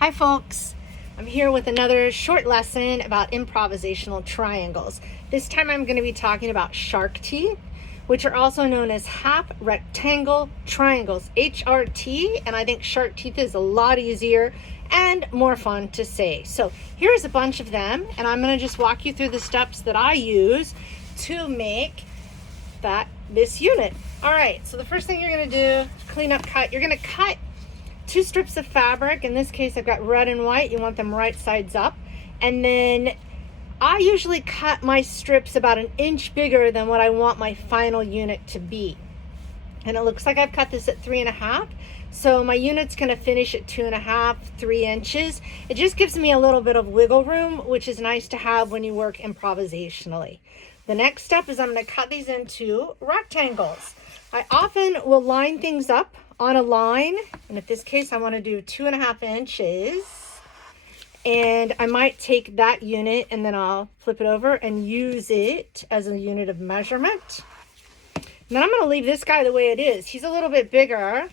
Hi folks, I'm here with another short lesson about improvisational triangles. This time I'm going to be talking about shark teeth, which are also known as half rectangle triangles, HRT, and I think shark teeth is a lot easier and more fun to say. So here's a bunch of them, and I'm going to just walk you through the steps that I use to make this unit. All right, so the first thing you're going to do, clean up cut, you're going to cut 2 strips of fabric. In this case, I've got red and white. You want them right sides up. And then I usually cut my strips about 1 inch bigger than what I want my final unit to be. And it looks like I've cut this at 3.5. So my unit's gonna finish at 2.5, 3 inches. It just gives me a little bit of wiggle room, which is nice to have when you work improvisationally. The next step is I'm gonna cut these into rectangles. I often will line things up on a line, and in this case I want to do 2.5 inches, and I might take that unit and then I'll flip it over and use it as a unit of measurement. And then I'm going to leave this guy the way it is. He's a little bit bigger,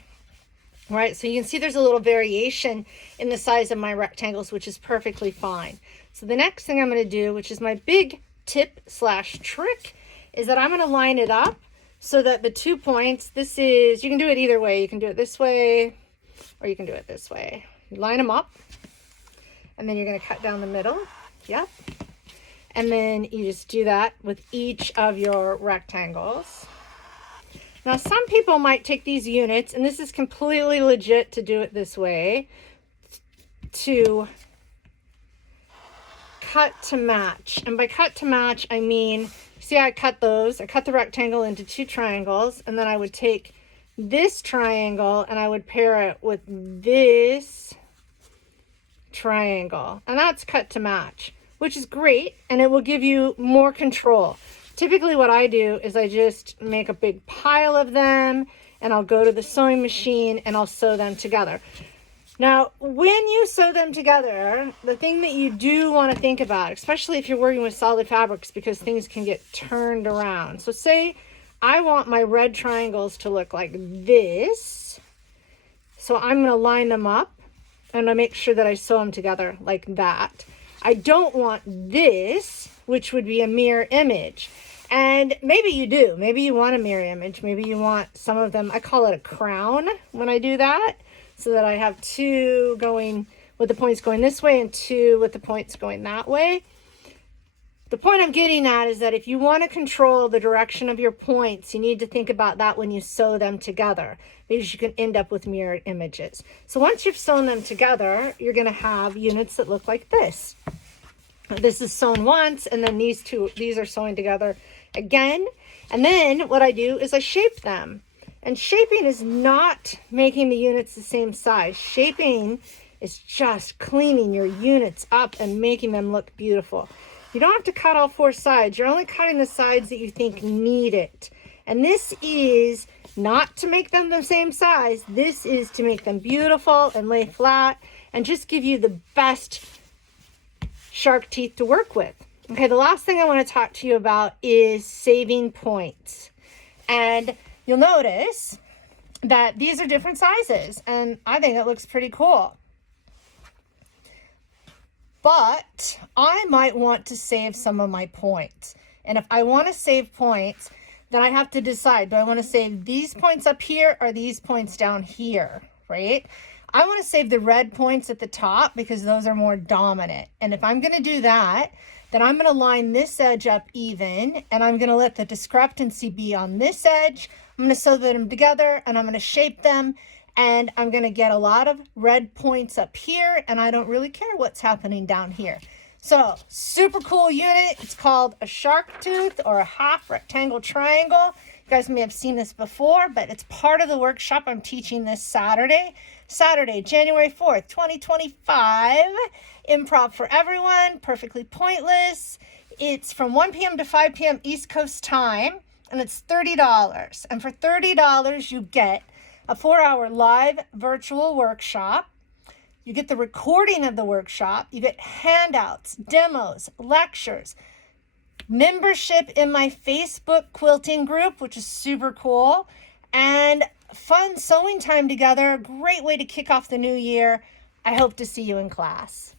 right? So you can see there's a little variation in the size of my rectangles, which is perfectly fine. So the next thing I'm going to do, which is my big tip / trick, is that I'm going to line it up so that the 2 points, you can do it either way. You can do it this way, or you can do it this way. You line them up, and then you're going to cut down the middle. Yep. And then you just do that with each of your rectangles. Now, some people might take these units, and this is completely legit to do it this way, to cut to match. And by cut to match, I mean, see, I cut the rectangle into 2 triangles, and then I would take this triangle and I would pair it with this triangle, and that's cut to match, which is great, and it will give you more control. Typically what I do is I just make a big pile of them, and I'll go to the sewing machine and I'll sew them together. Now, when you sew them together, the thing that you do want to think about, especially if you're working with solid fabrics, because things can get turned around. So say I want my red triangles to look like this. So I'm going to line them up and I make sure that I sew them together like that. I don't want this, which would be a mirror image. And maybe you do. Maybe you want a mirror image. Maybe you want some of them. I call it a crown when I do that, so that I have 2 going with the points going this way and 2 with the points going that way. The point I'm getting at is that if you want to control the direction of your points, you need to think about that when you sew them together, because you can end up with mirrored images. So once you've sewn them together, you're going to have units that look like this. This is sewn once, and then these are sewn together again. And then what I do is I shape them. And shaping is not making the units the same size. Shaping is just cleaning your units up and making them look beautiful. You don't have to cut all 4 sides. You're only cutting the sides that you think need it. And this is not to make them the same size. This is to make them beautiful and lay flat and just give you the best shark teeth to work with. Okay, the last thing I want to talk to you about is saving points. And you'll notice that these are different sizes, and I think it looks pretty cool. But I might want to save some of my points. And if I want to save points, then I have to decide, do I want to save these points up here or these points down here, right? I want to save the red points at the top because those are more dominant. And if I'm going to do that, then I'm going to line this edge up even, and I'm going to let the discrepancy be on this edge. I'm going to sew them together, and I'm going to shape them, and I'm going to get a lot of red points up here, and I don't really care what's happening down here. So, super cool unit. It's called a shark tooth or a half rectangle triangle. You guys may have seen this before, but it's part of the workshop I'm teaching this Saturday, January 4th, 2025. Improv for everyone, perfectly pointless. It's from 1 p.m. to 5 p.m. East Coast time, and it's $30. And for $30, you get a 4-hour live virtual workshop. You get the recording of the workshop. You get handouts, demos, lectures, membership in my Facebook quilting group, which is super cool, and fun sewing time together. Great way to kick off the new year. I hope to see you in class.